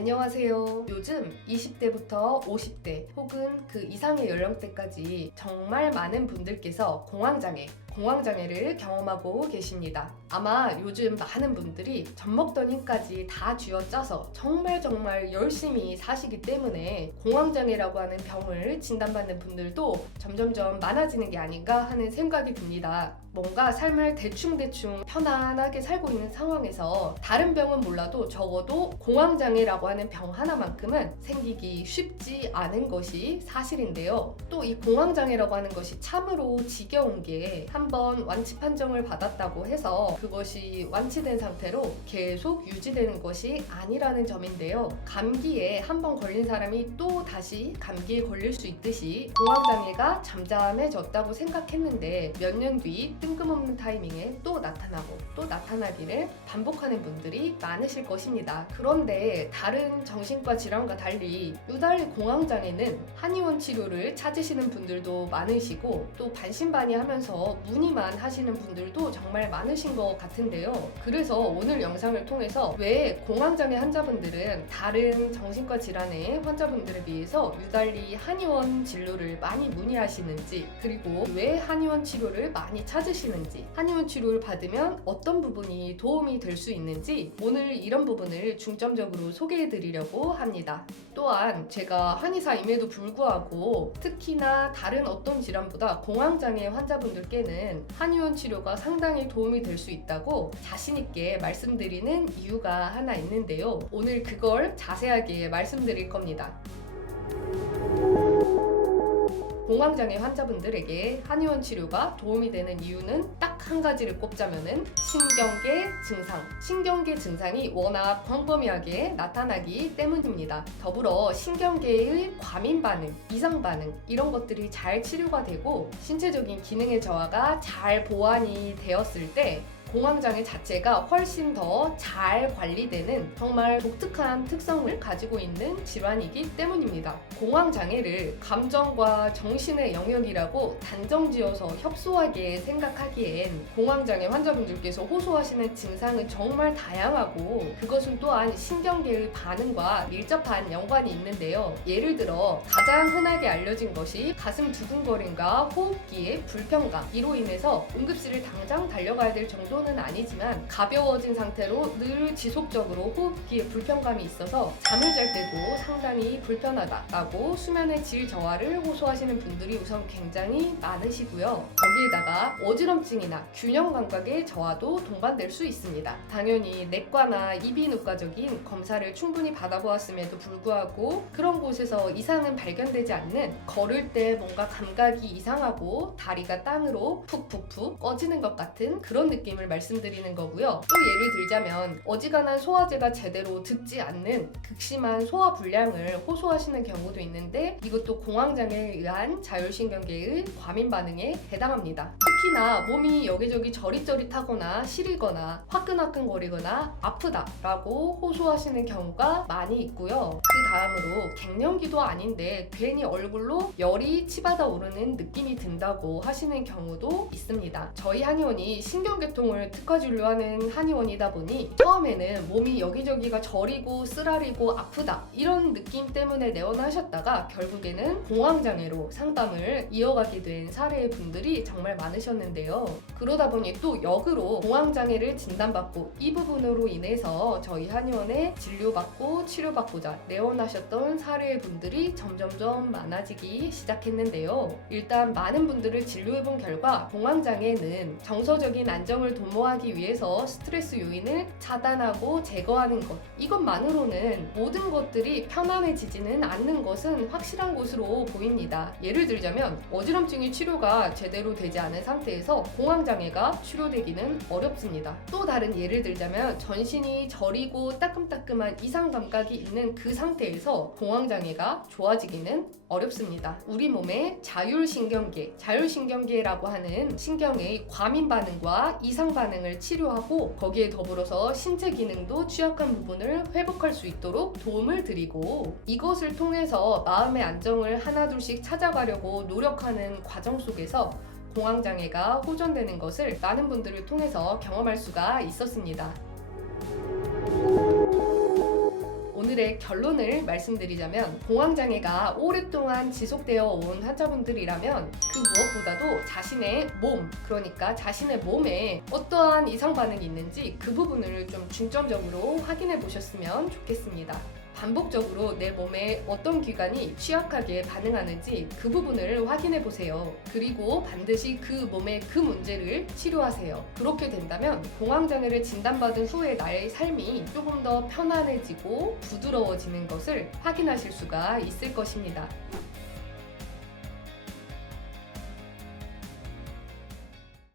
안녕하세요. 요즘 20대부터 50대 혹은 그 이상의 연령대까지 정말 많은 분들께서 공황장애를 경험하고 계십니다. 아마 요즘 많은 분들이 젖먹던 힘까지 다 쥐어짜서 정말 열심히 사시기 때문에 공황장애라고 하는 병을 진단받는 분들도 점점점 많아지는 게 아닌가 하는 생각이 듭니다. 뭔가 삶을 대충 편안하게 살고 있는 상황에서 다른 병은 몰라도 적어도 공황장애라고 하는 병 하나만큼은 생기기 쉽지 않은 것이 사실인데요. 또 이 공황장애라고 하는 것이 참으로 지겨운 게 한번 완치 판정을 받았다고 해서 그것이 완치된 상태로 계속 유지되는 것이 아니라는 점인데요. 감기에 한번 걸린 사람이 또 다시 감기에 걸릴 수 있듯이 공황장애가 잠잠해졌다고 생각했는데 몇 년 뒤 뜬금없는 타이밍에 또 나타나고 또 나타나기를 반복하는 분들이 많으실 것입니다. 그런데 다른 정신과 질환과 달리 유달리 공황장애는 한의원 치료를 찾으시는 분들도 많으시고 또 반신반의하면서 문의만 하시는 분들도 정말 많으신 것 같은데요. 그래서 오늘 영상을 통해서 왜 공황장애 환자분들은 다른 정신과 질환의 환자분들에 비해서 유달리 한의원 진료를 많이 문의하시는지, 그리고 왜 한의원 치료를 많이 찾으시는지, 한의원 치료를 받으면 어떤 부분이 도움이 될 수 있는지 오늘 이런 부분을 중점적으로 소개해 드리려고 합니다. 또한 제가 한의사임에도 불구하고 특히나 다른 어떤 질환보다 공황장애 환자분들께는 한의원 치료가 상당히 도움이 될 수 있다고 자신있게 말씀드리는 이유가 하나 있는데요. 오늘 그걸 자세하게 말씀드릴 겁니다. 공황장애 환자분들에게 한의원 치료가 도움이 되는 이유는 딱 한 가지를 꼽자면은 신경계 증상이 워낙 광범위하게 나타나기 때문입니다. 더불어 신경계의 과민 반응, 이상 반응 이런 것들이 잘 치료가 되고 신체적인 기능의 저하가 잘 보완이 되었을 때 공황장애 자체가 훨씬 더 잘 관리되는 정말 독특한 특성을 가지고 있는 질환이기 때문입니다. 공황장애를 감정과 정신의 영역이라고 단정지어서 협소하게 생각하기엔 공황장애 환자분들께서 호소하시는 증상은 정말 다양하고 그것은 또한 신경계의 반응과 밀접한 연관이 있는데요. 예를 들어 가장 흔하게 알려진 것이 가슴 두근거림과 호흡기의 불편감, 이로 인해서 응급실을 당장 달려가야 될 정도는 아니지만 가벼워진 상태로 늘 지속적으로 호흡기에 불편감이 있어서 잠을 잘 때도 상당히 불편하다라고 수면의 질 저하를 호소하시는 분들이 우선 굉장히 많으시고요. 거기에다가 어지럼증이나 균형 감각의 저하도 동반될 수 있습니다. 당연히 내과나 이비인후과적인 검사를 충분히 받아보았음에도 불구하고 그런 곳에서 이상은 발견되지 않는, 걸을 때 뭔가 감각이 이상하고 다리가 땅으로 푹 꺼지는 것 같은 그런 느낌을 말씀드리는 거고요. 또 예를 들자면 어지간한 소화제가 제대로 듣지 않는 극심한 소화 불량을 호소하시는 경우도 있는데 이것도 공황장애에 의한 자율신경계의 과민 반응에 해당합니다. 특히나 몸이 여기저기 저릿저릿하거나 시리거나 화끈화끈거리거나 아프다라고 호소하시는 경우가 많이 있고요. 그 다음으로 갱년기도 아닌데 괜히 얼굴로 열이 치받아 오르는 느낌이 든다고 하시는 경우도 있습니다. 저희 한의원이 신경계통을 특화진료하는 한의원이다 보니 처음에는 몸이 여기저기가 저리고 쓰라리고 아프다 이런 느낌 때문에 내원하셨다가 결국에는 공황장애로 상담을 이어가게 된 사례의 분들이 정말 많으셨는데요. 그러다 보니 또 역으로 공황장애를 진단받고 이 부분으로 인해서 저희 한의원에 진료받고 치료받고자 내원하셨던 사례의 분들이 점점점 많아지기 시작했는데요. 일단 많은 분들을 진료해본 결과 공황장애는 정서적인 안정을 도모하기 위해서 스트레스 요인을 차단하고 제거하는 것, 이것만으로는 모든 것들이 편안해지지는 않는 것은 확실한 것으로 보입니다. 예를 들자면 어지럼증이 치료가 제대로 되지 않은 상태에서 공황장애가 치료되기는 어렵습니다. 또 다른 예를 들자면 전신이 저리고 따끔따끔한 이상 감각이 있는 그 상태에서 공황장애가 좋아지기는 어렵습니다. 우리 몸의 자율신경계라고 하는 신경의 과민 반응과 이상 반응을 치료하고 거기에 더불어서 신체 기능도 취약한 부분을 회복할 수 있도록 도움을 드리고 이것을 통해서 마음의 안정을 하나둘씩 찾아가려고 노력하는 과정 속에서 공황장애가 호전되는 것을 많은 분들을 통해서 경험할 수가 있었습니다. 오늘의 결론을 말씀드리자면 공황장애가 오랫동안 지속되어 온 환자분들이라면 그 무엇보다도 자신의 몸, 그러니까 자신의 몸에 어떠한 이상 반응이 있는지 그 부분을 좀 중점적으로 확인해 보셨으면 좋겠습니다. 반복적으로 내 몸에 어떤 기관이 취약하게 반응하는지 그 부분을 확인해 보세요. 그리고 반드시 그 몸의 그 문제를 치료하세요. 그렇게 된다면 공황장애를 진단받은 후에 나의 삶이 조금 더 편안해지고 부드러워지는 것을 확인하실 수가 있을 것입니다.